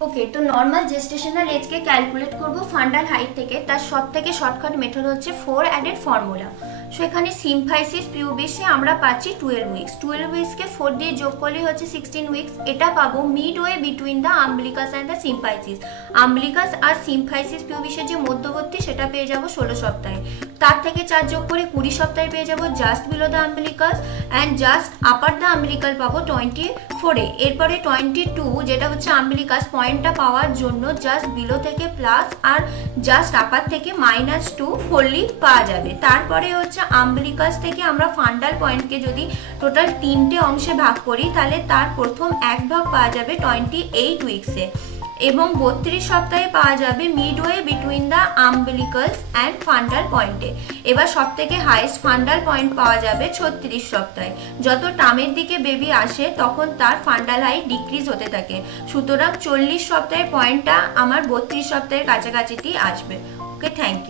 ওকে, তো normal gestational এজকে calculate করব fundal height থেকে। তার সব থেকে শর্টকাট মেথড হচ্ছে 4 অ্যাডেড ফর্মুলা। সো এখানে সিম্ফাইসিস পিউবিসে আমরা পাচ্ছি 12 উইকস। 12 উইকসকে 4 দিয়ে যোগ করলে হচ্ছে 16 উইকস। এটা পাবো mid way between the umbilicus and the symphysis. Umbilicus আর সিম্ফাইসিস পিউবিসের যে মধ্যবর্তী সেটা পেয়ে যাব 16 সপ্তাহে। তার থেকে 4 যোগ করে 20 সপ্তাহে পেয়ে যাব just below the umbilicus, and just upper the umbilical পাবো 24-এ। এরপরে 22 যেটা হচ্ছে আম্বিলিকাস পয়েন্টটা পাওয়ার জন্য জাস্ট বিলো থেকে প্লাস আর জাস্ট আপার থেকে -2 হোললি পাওয়া যাবে। তারপরে হচ্ছে আম্বিলিকাস থেকে আমরা ফান্ডাল পয়েন্টকে যদি টোটাল 3টে অংশে ভাগ করি তাহলে তার প্রথম এক ভাগ পাওয়া যাবে 28 উইকসে, এবং 32 সপ্তাহে পাওয়া যাবে midway between the umbilicus and fundal পয়েন্টে। এবার সব থেকে হাইস্ট ফান্ডাল পয়েন্ট পাওয়া যাবে 36 সপ্তাহে। যত টার্মের দিকে বেবি আসে তখন তার ফান্ডাল হাইট ডিক্রিজ হতে থাকে। সুতরাং 40 সপ্তাহের পয়েন্টটা আমার 32 সপ্তাহের কাছাকাছিতেই আসবে। ওকে, থ্যাংক ইউ।